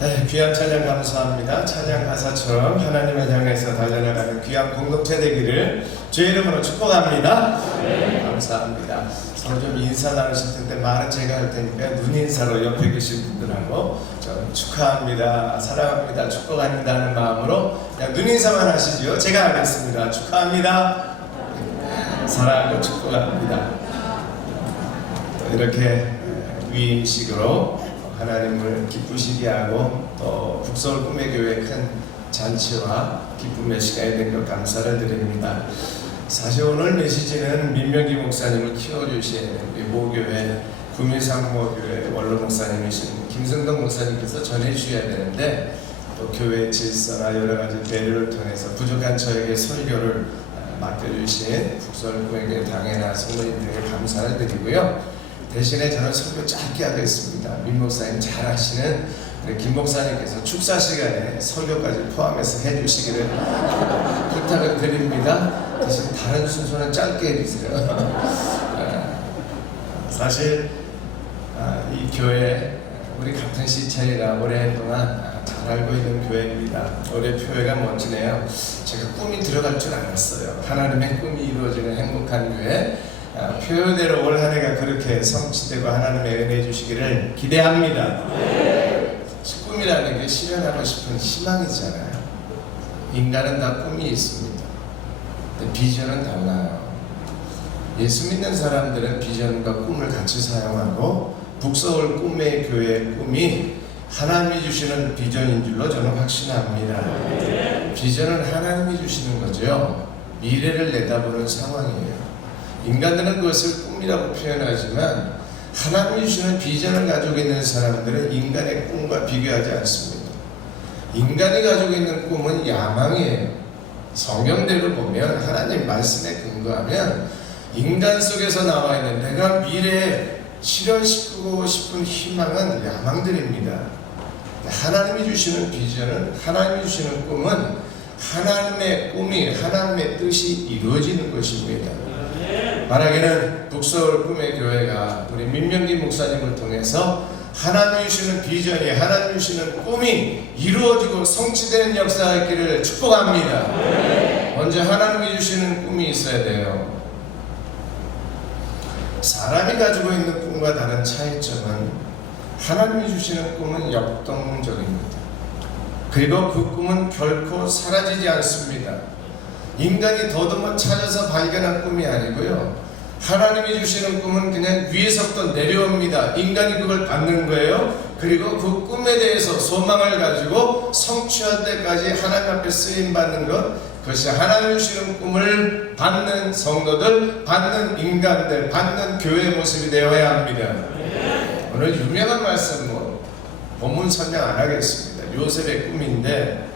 네, 귀한 찬양 감사합니다. 찬양 가사처럼 하나님을 향해서 달려나가는 귀한 공동체 되기를 주의 이름으로 축복합니다. 네. 감사합니다. 서로 좀 인사 나누실 텐데 말은 제가 할 테니까 눈 인사로 옆에 계신 분들하고 좀 축하합니다, 사랑합니다, 축복합니다 하는 마음으로 그냥 눈 인사만 하시죠. 제가 하겠습니다. 축하합니다, 사랑하고 축복합니다. 또 이렇게 위임식으로 하나님을 기쁘시게 하고 또 북서울 꿈의 교회 큰 잔치와 기쁨의 시간이 된 것 감사를 드립니다. 사실 오늘 메시지는 민명기 목사님을 키워주신 우리 모교회 구미상모교회 원로 목사님이신 김승동 목사님께서 전해주셔야 되는데 또 교회 질서나 여러 가지 배려를 통해서 부족한 저에게 설교를 맡겨주신 북서울 꿈의 교회 당회나 성도님들에게 감사를 드리고요. 대신에 저는 설교 짧게 하겠습니다. 민 목사님 잘 하시는 김 목사님께서 축사 시간에 설교까지 포함해서 해주시기를 부탁을 드립니다. 대신 다른 순서는 짧게 해주세요. 사실 이 교회 우리 같은 시차이라 오랫동안 잘 알고 있는 교회입니다. 올해 표회가 멋지네요. 제가 꿈이 들어갈 줄 알았어요. 하나님의 꿈이 이루어지는 행복한 교회. 표현대로 올 한 해가 그렇게 성취되고 하나님의 은혜 주시기를 기대합니다. 네. 꿈이라는 게 실현하고 싶은 희망이잖아요. 인간은 다 꿈이 있습니다. 근데 비전은 달라요. 예수 믿는 사람들은 비전과 꿈을 같이 사용하고 북서울 꿈의 교회의 꿈이 하나님이 주시는 비전인 줄로 저는 확신합니다. 네. 비전은 하나님이 주시는 거죠. 미래를 내다보는 상황이에요. 인간들은 그것을 꿈이라고 표현하지만 하나님이 주시는 비전을 가지고 있는 사람들은 인간의 꿈과 비교하지 않습니다. 인간이 가지고 있는 꿈은 야망이에요. 성경대로 보면 하나님 말씀에 근거하면 인간 속에서 나와 있는 내가 미래에 실현시키고 싶은 희망은 야망들입니다. 하나님이 주시는 비전은, 하나님이 주시는 꿈은 하나님의 꿈이, 하나님의 뜻이 이루어지는 것입니다. 만약에는 북서울 꿈의 교회가 우리 민명기 목사님을 통해서 하나님이 주시는 비전이, 하나님이 주시는 꿈이 이루어지고 성취되는 역사가 있기를 축복합니다. 네. 먼저 하나님이 주시는 꿈이 있어야 돼요. 사람이 가지고 있는 꿈과 다른 차이점은 하나님이 주시는 꿈은 역동적입니다. 그리고 그 꿈은 결코 사라지지 않습니다. 인간이 더듬어 찾아서 발견한 꿈이 아니고요. 하나님이 주시는 꿈은 그냥 위에서부터 내려옵니다. 인간이 그걸 받는 거예요. 그리고 그 꿈에 대해서 소망을 가지고 성취할 때까지 하나님 앞에 쓰임받는 것, 그것이 하나님이 주시는 꿈을 받는 성도들, 받는 인간들, 받는 교회의 모습이 되어야 합니다. 오늘 유명한 말씀 본문 설명 안 하겠습니다. 요셉의 꿈인데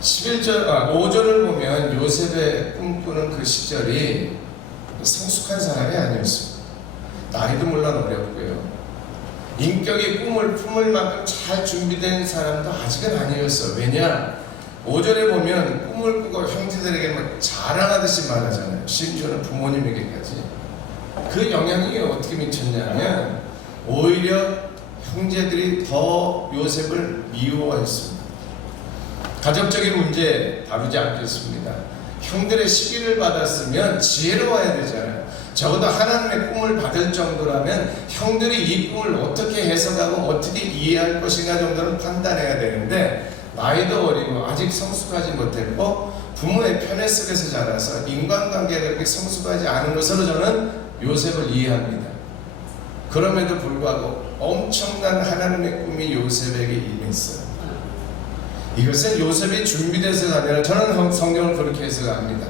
5절을 보면 요셉의 꿈꾸는 그 시절이 성숙한 사람이 아니었습니다. 나이도 물론 어렸고요. 인격이 꿈을 품을 만큼 잘 준비된 사람도 아직은 아니었어요. 왜냐? 5절에 보면 꿈을 꾸고 형제들에게 막 자랑하듯이 말하잖아요. 심지어는 부모님에게까지. 그 영향이 어떻게 미쳤냐면 오히려 형제들이 더 요셉을 미워했습니다. 가정적인 문제 다루지 않겠습니다. 형들의 시기를 받았으면 지혜로워야 되잖아요. 적어도 하나님의 꿈을 받을 정도라면 형들이 이 꿈을 어떻게 해석하고 어떻게 이해할 것인가 정도는 판단해야 되는데 나이도 어리고 아직 성숙하지 못했고 부모의 편애 속에서 자라서 인간관계가 그렇게 성숙하지 않은 것으로 저는 요셉을 이해합니다. 그럼에도 불구하고 엄청난 하나님의 꿈이 요셉에게 임했어요. 이것은 요셉이 준비돼서가 아니라 저는 성경을 그렇게 해석합니다.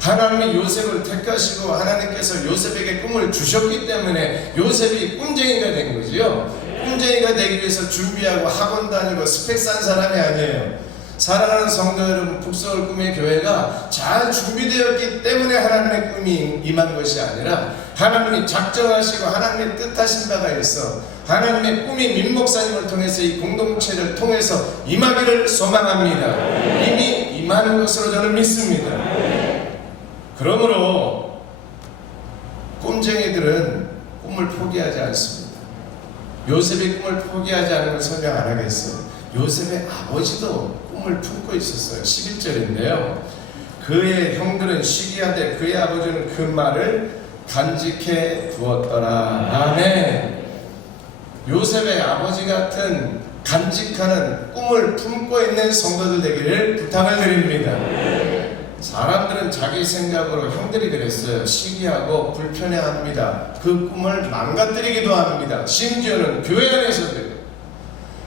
하나님이 요셉을 택하시고 하나님께서 요셉에게 꿈을 주셨기 때문에 요셉이 꿈쟁이가 된 거지요. 꿈쟁이가 되기 위해서 준비하고 학원 다니고 스펙 싼 사람이 아니에요. 사랑하는 성도 여러분, 북서울 꿈의 교회가 잘 준비되었기 때문에 하나님의 꿈이 임한 것이 아니라 하나님이 작정하시고 하나님의 뜻하신 바가 있어 하나님의 꿈이 민 목사님을 통해서 이 공동체를 통해서 임하기를 소망합니다. 이미 임하는 것으로 저는 믿습니다. 그러므로 꿈쟁이들은 꿈을 포기하지 않습니다. 요셉이 꿈을 포기하지 않은 걸 설명 안 하겠어요. 요셉의 아버지도 꿈을 품고 있었어요. 11절인데요. 그의 형들은 시기하되 그의 아버지는 그 말을 간직해 두었더라. 아멘. 요셉의 아버지 같은 간직하는 꿈을 품고 있는 성도들 되기를 부탁을 드립니다. 사람들은 자기 생각으로, 형들이 그랬어요, 시기하고 불편해합니다. 그 꿈을 망가뜨리기도 합니다. 심지어는 교회 안에서도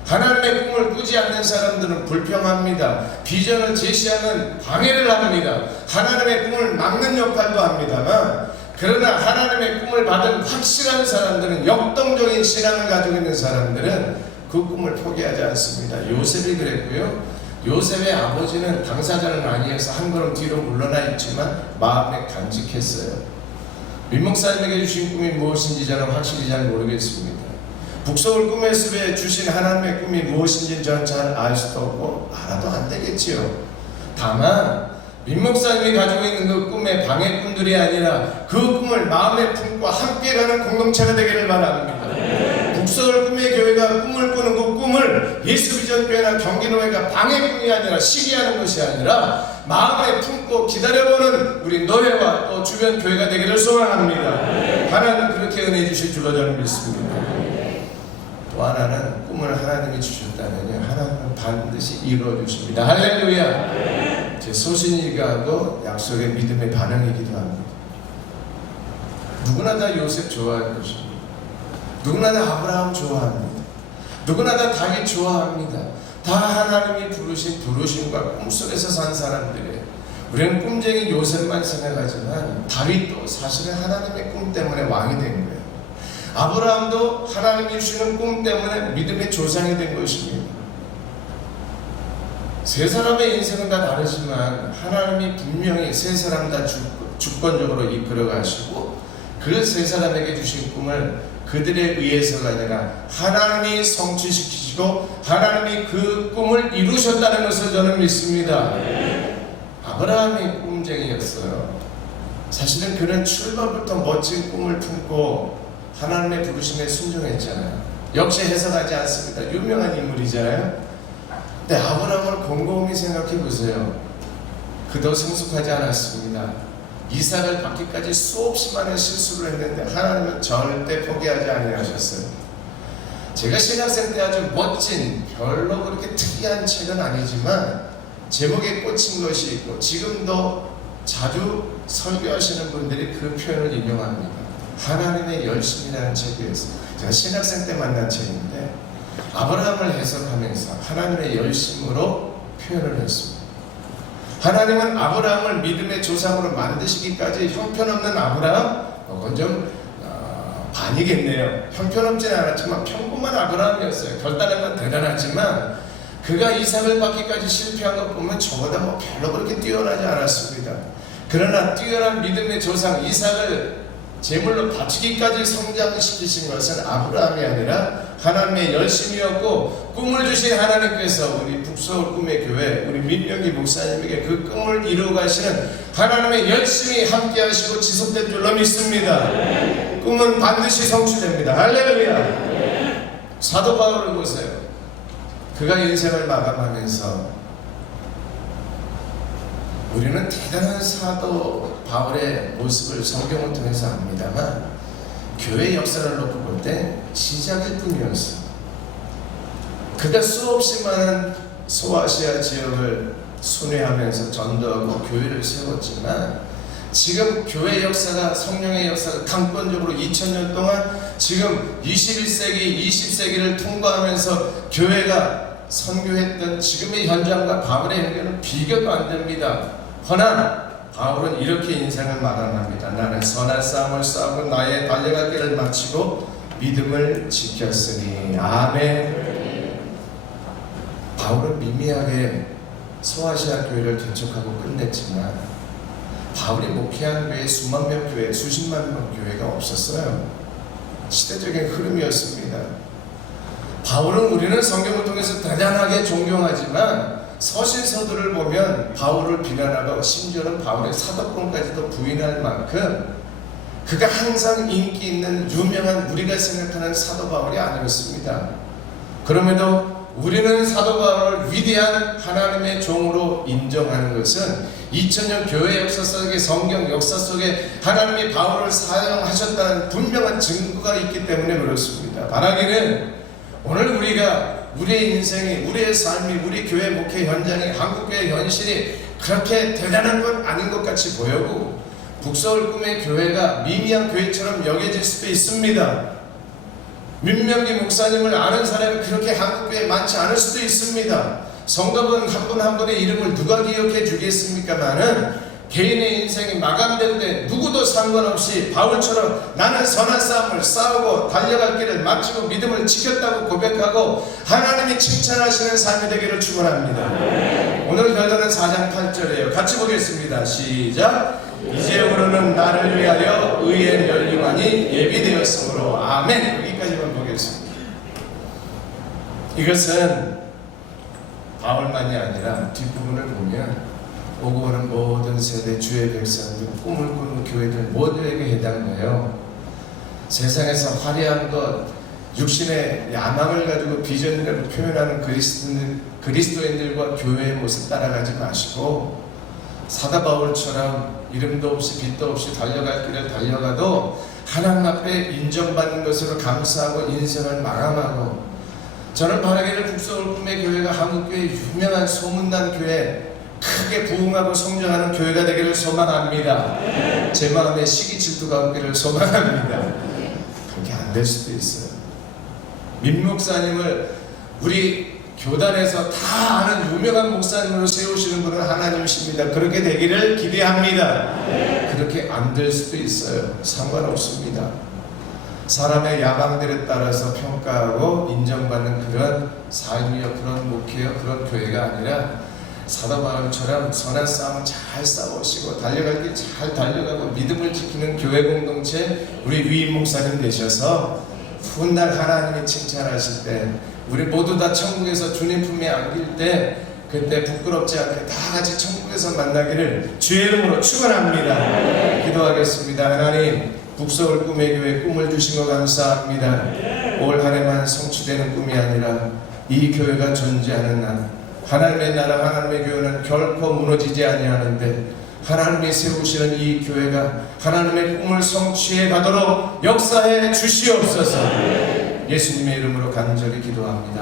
하나님의 꿈을 꾸지 않는 사람들은 불평합니다. 비전을 제시하는 방해를 합니다. 하나님의 꿈을 막는 역할도 합니다만, 그러나 하나님의 꿈을 받은 확실한 사람들은, 역동적인 신앙을 가지고 있는 사람들은 그 꿈을 포기하지 않습니다. 요셉이 그랬고요. 요셉의 아버지는 당사자는 아니어서 한 걸음 뒤로 물러나 있지만 마음에 간직했어요. 민목사님에게 주신 꿈이 무엇인지 저는 확실히 잘 모르겠습니다. 북서울 꿈의 숲에 주신 하나님의 꿈이 무엇인지 저는 잘 알 수도 없고 알아도 안 되겠지요. 다만 민목사님이 가지고 있는 그 꿈의 방해꾼들이 아니라 그 꿈을 마음에 품고 함께 가는 공동체가 되기를 바랍니다. 북서울 꿈의 교회가 꿈을 꾸는 그 꿈을 예수비전교회나 경기노회가 방해꾼이 아니라 시기하는 것이 아니라 마음에 품고 기다려보는 우리 노회와 또 주변 교회가 되기를 소망합니다. 하나님 그렇게 은혜 주실 줄로 저는 믿습니다. 또 하나는 꿈을 하나님이 주셨다면 하나님은 반드시 이루어 주십니다. 할렐루야. 제 소신일가하고 약속의 믿음의 반응이기도 합니다. 누구나 다 요셉 좋아할 것입니다. 누구나 다 아브라함 좋아합니다. 누구나 다 다윗 좋아합니다. 다 하나님이 부르신 부르심과 꿈속에서 산 사람들이에요. 우리는 꿈쟁이 요셉만 생각하지만 다윗도 사실은 하나님의 꿈 때문에 왕이 된 거예요. 아브라함도 하나님이 주시는 꿈 때문에 믿음의 조상이 된 것입니다. 세 사람의 인생은 다 다르지만 하나님이 분명히 세 사람 다 주권적으로 이끌어 가시고 그 세 사람에게 주신 꿈을 그들에 의해서가 아니라 하나님이 성취시키시고 하나님이 그 꿈을 이루셨다는 것을 저는 믿습니다. 아브라함이 꿈쟁이였어요. 사실은 그는 출발부터 멋진 꿈을 품고 하나님의 부르심에 순종했잖아요. 역시 해석하지 않습니다. 유명한 인물이잖아요. 근데 아브라함을 곰곰이 생각해 보세요. 그도 성숙하지 않았습니다. 이삭을 받기까지 수없이 많은 실수를 했는데 하나님은 절대 포기하지 아니하셨어요. 제가 신학생 때 아주 멋진, 별로 그렇게 특이한 책은 아니지만 제목에 꽂힌 것이 있고 지금도 자주 설교하시는 분들이 그 표현을 인용합니다. 하나님의 열심이라는 책이었어요. 제가 신학생 때 만난 책인데 아브라함을 해석하면서 하나님의 열심으로 표현을 했습니다. 하나님은 아브라함을 믿음의 조상으로 만드시기까지 형편없는 아브라함, 그건 좀 반이겠네요. 형편없지는 않았지만 평범한 아브라함이었어요. 결단한 건 대단하지만 그가 이삭을 받기까지 실패한 것 보면 저보다 별로 그렇게 뛰어나지 않았습니다. 그러나 뛰어난 믿음의 조상 이삭을 제물로 바치기까지 성장시키신 것은 아브라함이 아니라 하나님의 열심이었고, 꿈을 주신 하나님께서 우리 북서울 꿈의 교회 우리 민명기 목사님에게 그 꿈을 이루어 가시는 하나님의 열심이 함께 하시고 지속될 줄로 믿습니다. 꿈은 반드시 성취됩니다. 할렐루야. 사도 바울을 보세요. 그가 인생을 마감하면서 우리는 대단한 사도 바울의 모습을 성경을 통해서 압니다만 교회 역사를 놓고 볼 때 시작일 뿐이었어요. 그가 수없이 많은 소아시아 지역을 순회하면서 전도하고 교회를 세웠지만 지금 교회 역사가, 성령의 역사가 강권적으로 2000년 동안 지금 21세기, 20세기를 통과하면서 교회가 선교했던 지금의 현장과 바울의 연결은 비교도 안 됩니다. 허나 바울은 이렇게 인생을 마감합니다. 나는 선한 싸움을 싸우고 나의 달려갈 길을 마치고 믿음을 지켰으니. 아멘. 바울은 미미하게 소아시아 교회를 개척하고 끝냈지만 바울이 목회한 교회 수만 명 교회, 수십만 명 교회가 없었어요. 시대적인 흐름이었습니다. 바울은 우리는 성경을 통해서 대단하게 존경하지만 서신서들을 보면 바울을 비난하고 심지어는 바울의 사도권까지도 부인할 만큼 그가 항상 인기 있는 유명한 우리가 생각하는 사도 바울이 아니었습니다. 그럼에도 우리는 사도 바울을 위대한 하나님의 종으로 인정하는 것은 2000년 교회 역사 속에, 성경 역사 속에 하나님이 바울을 사용하셨다는 분명한 증거가 있기 때문에 그렇습니다. 바라기는 오늘 우리가 우리의 인생이, 우리의 삶이, 우리 교회 목회 현장이, 한국교회 현실이 그렇게 대단한 건 아닌 것 같이 보여고 북서울 꿈의 교회가 미미한 교회처럼 여겨질 수도 있습니다. 민명기 목사님을 아는 사람이 그렇게 한국교회에 많지 않을 수도 있습니다. 성도분 한 분 한 분의 이름을 누가 기억해 주겠습니까마는 개인의 인생이 마감될 때 누구도 상관없이 바울처럼 나는 선한 싸움을 싸우고 달려갈 길을 마치고 믿음을 지켰다고 고백하고 하나님이 칭찬하시는 삶이 되기를 축원합니다. 오늘 결론은 4장 8절이에요. 같이 보겠습니다. 시작. 이제부로는 나를 위하여 의의 면류관이 예비되었으므로 아멘. 여기까지만 보겠습니다. 이것은 바울만이 아니라 뒷부분을 보면 오고 오는 모든 세대 주의 백성들, 꿈을 꾸는 교회들 모두에게 해당돼요. 세상에서 화려한 것, 육신의 야망을 가지고 비전을 표현하는 그리스도인들과 교회의 모습 따라가지 마시고 사도 바울처럼 이름도 없이 빛도 없이 달려갈 길을 달려가도 하나님 앞에 인정받는 것으로 감사하고 인생을 마감하고, 저는 바라기를 북서울 꿈의 교회가 한국교회 유명한 소문난 교회, 크게 부흥하고 성장하는 교회가 되기를 소망합니다. 제 마음에 시기 질투가 없기를 소망합니다. 그렇게 안 될 수도 있어요. 민 목사님을 우리 교단에서 다 아는 유명한 목사님으로 세우시는 분은 하나님이십니다. 그렇게 되기를 기대합니다. 그렇게 안 될 수도 있어요. 상관없습니다. 사람의 야망들에 따라서 평가하고 인정받는 그런 삶이요, 그런 목회요, 그런 교회가 아니라 사도 바울처럼 선한 싸움을 잘 싸우시고 달려갈 길 잘 달려가고 믿음을 지키는 교회 공동체 우리 위임 목사님 되셔서 훗날 하나님이 칭찬하실 때 우리 모두 다 천국에서 주님 품에 안길 때 그때 부끄럽지 않게 다 같이 천국에서 만나기를 주의 이름으로 축원합니다. 기도하겠습니다. 하나님, 북서울 꿈의 교회 꿈을 주신 것 감사합니다. 올 한 해만 성취되는 꿈이 아니라 이 교회가 존재하는 날, 하나님의 나라, 하나님의 교회는 결코 무너지지 아니하는데 하나님이 세우시는 이 교회가 하나님의 꿈을 성취해 가도록 역사해 주시옵소서. 예수님의 이름으로 간절히 기도합니다.